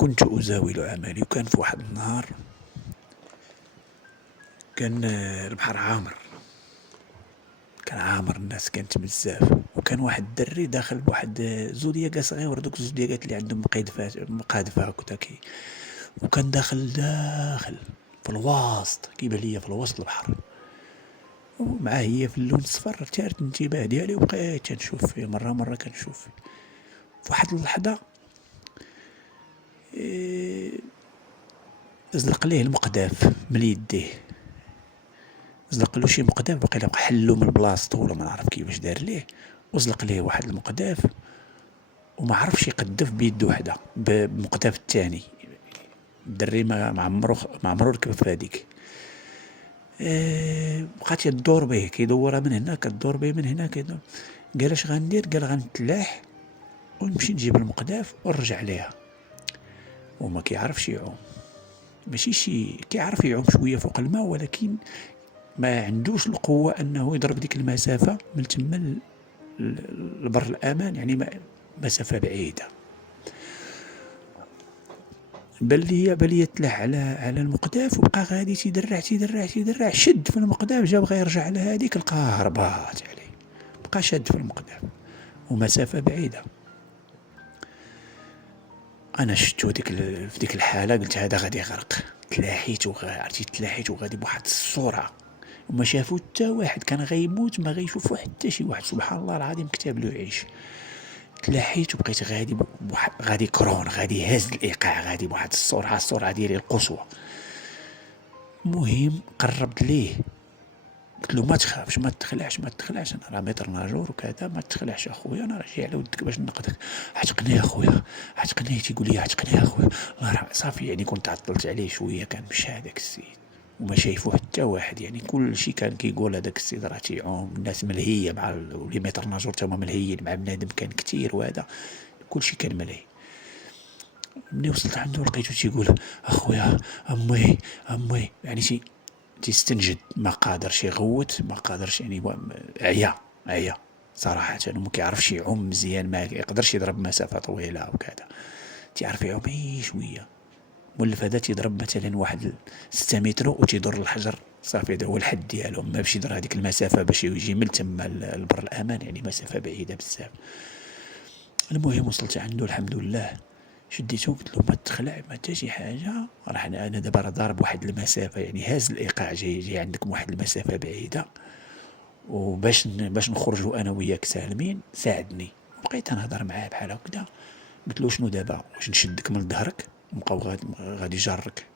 كنت أزاول عملي، وكان في واحد النهار كان البحر عامر، كان عامر، الناس كانت بزاف، وكان واحد الدري داخل بواحد زودياكا صغير، دوك الزودياكات اللي عندهم مقادفة هكذا وكان داخل في الوسط، كيبان ليا في الوسط البحر، ومعاه هي في اللون الصفر. ثارت الانتباه ديالي وبقيت كنشوف فيه مرة كنشوف فيه. في واحد اللحظة زلق ليه المقداف من يديه، زلق له شي مقداف، بقى حلو من بلاصتو ولا ما نعرف كيفاش دار ليه، وزلق ليه واحد المقداف وما عرفش يقدف بيد وحده بمقداف الثاني. الدري ما عمرو ركب في هذيك. بقات يدور به، كيدورها من هنا، كدور به من هنا، قال اش غندير؟ قال غنتلاح ونمشي نجيب المقداف ونرجع ليها. وما كيعرفش يعوم، ماشي شي كيعرف يعوم شويه فوق الماء، ولكن ما عندوش القوه انه يضرب ديك المسافه من تما لبر الامان، يعني مسافه بعيده. بل لي تلاح على المقداف، وبقى غادي تيدرع، شد في المقداف، جا بغى يرجع على هذيك، لقاه هربات عليه، بقى شد في المقداف ومسافه بعيده. انا شفتو في ديك الحاله، قلت هذا غادي يغرق. تلاحيت وغادي بواحد السرعه، وما شافو حتى واحد، كان غيموت ما غيشوفو حتى شي واحد، سبحان الله العظيم، كتاب له يعيش. تلاحيت وبقيت غادي كرون، غادي هاز الايقاع، غادي بواحد السرعه ديالي القصوى. المهم قربت ليه، قلت له ما تخافش، ما تخلعش، انا راه متر ناجور وكذا، ما تخلعش اخويا، انا راجع على ودك باش نقدك. عتقني يا اخويا، عتقني، تيقول لي عتقني يا اخويا. الله راه صافي، يعني كنت عطلت عليه شويه، كان مشى هذاك السيد وما شايفو حتى واحد، يعني كل شيء كان كيقول هذاك السيد راه تيعوم، الناس ملهيه مع لي متر ناجور تما ملهيين مع بنادم كان كثير، وهذا كل شيء كان ملهي. ملي وصلت عنده لقيتو تيقول اخويا، امي، يعني تيستنجد، ما قادرش يغوت، ما قادرش، يعني عيا صراحة، وما كيعرفش يعوم مزيان، ما يقدرش يضرب مسافة طويلة وكذا، تيعرف يعوم شوية. مولف هذا تيضرب مثلا واحد 6 متر وتيضر الحجر، صافي هذا هو الحد ديالو، ما باش يضر هذيك المسافة باش يجي من تما لبر الأمان، يعني مسافة بعيدة بزاف. المهم وصلت عنده الحمد لله، شديتو قلت له ما تخلع، ما حتى شي حاجه، راح انا دابا راه ضارب واحد المسافه، يعني هاز الايقاع، جاي عندكم واحد المسافه بعيده، وباش نخرجوا انا وياك سالمين، ساعدني. بقيت نهضر معاه بحال هكذا، قلت له شنو دابا، واش نشدك من ظهرك نبقاو غادي جارك،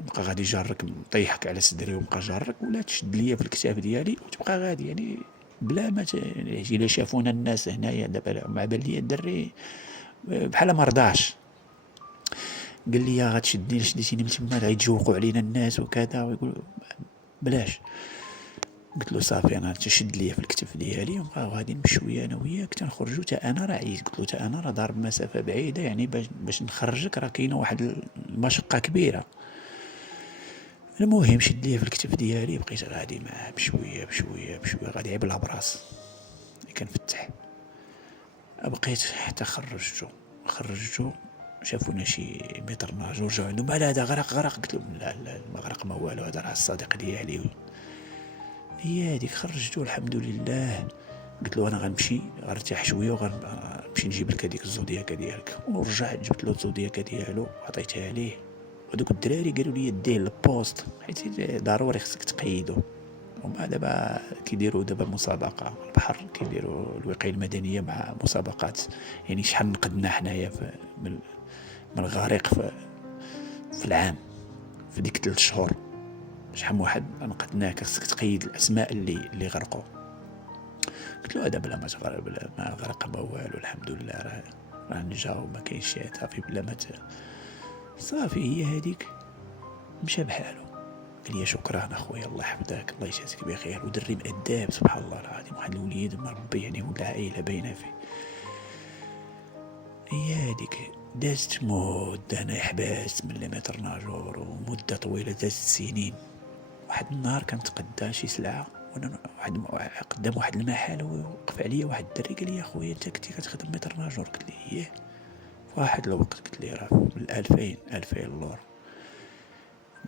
نبقى غادي جارك نطيحك على صدري ونبقى جارك، ولا تشد ليا في الكتاف ديالي وتبقى غادي، يعني بلا ما الا شافونا الناس هنايا دابا، مع بان ليا الدري بحال ما رضاش. قال لي غتشدني، شديتيني من تما غيتجوقوا علينا الناس وكذا، ويقول بلاش. قلت له صافي، انا تشد ليا في الكتف ديالي، ونبقى غادي نمشيو انا وياك تنخرجوا، تا انا راه عييت، قلت له تا انا راه ضارب مسافه بعيده، يعني باش نخرجك راه كاينه واحد المشقه كبيره. المهم شد ليا في الكتف ديالي، بقيت غادي معاه بشويه غادي بلا براس، كنفتح، بقيت حتى خرجتو. شافونا شي متر ناجور، جاو عندهم لا هذا غرق. قلت لهم لا ما غرق ما والو، هذا راه الصديق ديالي. هي هذيك خرجتو الحمد لله. قلت له انا غنمشي غنرتاح شويه وغنمشي نجيب لك هذيك الزودياكه ديالك، ورجعت جبت له الزودياكه ديالو عطيتها ليه. ودوك الدراري قالوا لي ديه للبوست، حيت ضروري خصك تقيدو. هما دابا كيديروا دابا مسابقه البحر، كيديروا الوقايه المدنيه مع مسابقات، يعني شحال نقدنا حنايا من الغريق في العام، في ديك 3 شهور شحال من واحد نقدناه، خصك تقيد الاسماء اللي غرقوا. قلت له هذا بلا ما غرق ما والو، الحمد لله راه نجا وما كاينش شي، صافي بلا ما صافي. هي هذيك مشى بحالو، قال لي شكرا اخويا، الله يحفظك، الله يجازيك بخير، ودري مؤدب سبحان الله العظيم، واحد الوليد مربي يعني، ولا عائله باينه فيه. هي هذيك دازت مده، انا حباس من متر ناجور، ومده طويله دازت سنين. واحد النهار كنتقدى شي سلعه، وانا قدام واحد المحل، ووقف عليا واحد الدري قال لي يا خويا انت كنتي كتخدم متر ناجور؟ قلت ليه ايه. واحد الوقت قلت لي راه من 2000 اللور،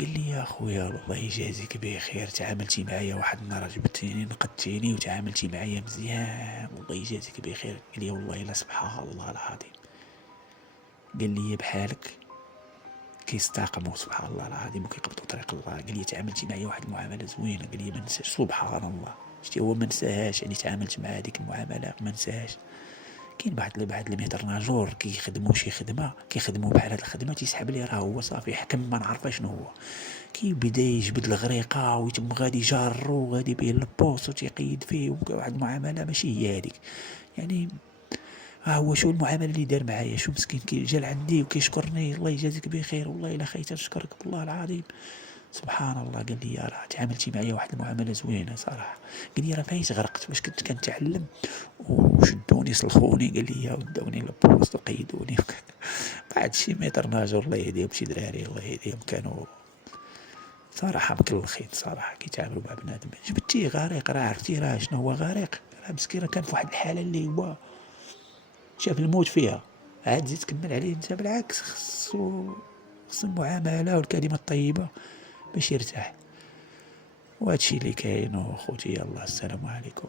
قال لي يا خويا الله يجازيك بخير، تعاملتي معايا واحد النهار، جبتيني نقدتيني وتعاملتي معايا مزيان، الله يجازيك بخير. قال لي والله الا سبحان الله العظيم، قال لي بحالك كيستاقموا سبحان الله العظيم وكيقبضوا طريق الله. قال لي تعاملتي معايا واحد المعامله زوينه، قال لي ما نساش سبحان الله. شتي هو ما نساهاش، يعني تعاملت مع هذيك المعامله ما نساهاش. كاين بعض الميترناجور كيخدموا شي خدمه، كيخدموا بحال هاد الخدمه تيسحب لي راه هو صافي حكم ما نعرف شنو هو، كيبدا يجبد الغريقه ويتم غادي جارو غادي بيه البوست وتيقيد فيه واحد المعامله ماشي هي هذيك. يعني هو شو المعامله اللي دار معايا، شو مسكين كي جا لعندي وكيشكرني الله يجازيك بخير، والله الا خيت نشكرك بالله العظيم سبحان الله. قال لي راه تعاملتي معايا واحد المعامله زوينه صراحه. قال لي راه فايت غرقت باش كنت كنتعلم وشدوني سلخوني، قال لي وداوني للبوست وقيدوني بعد شي متر ناجور الله يهديهم، شي دراري الله يهديهم كانوا صراحه مكلخين صراحه كيتعاملوا مع بنادم. جبتيه غريق، راه عرفتي راه شنو هو غريق، راه مسكين راه كان في واحد الحاله اللي هو شاف الموت فيها، عاد تزيد تكمل عليه انت، بالعكس خص المعامله والكلمه الطيبه باش يرتاح. وهادشي اللي كاين. وخوتي يلا السلام عليكم.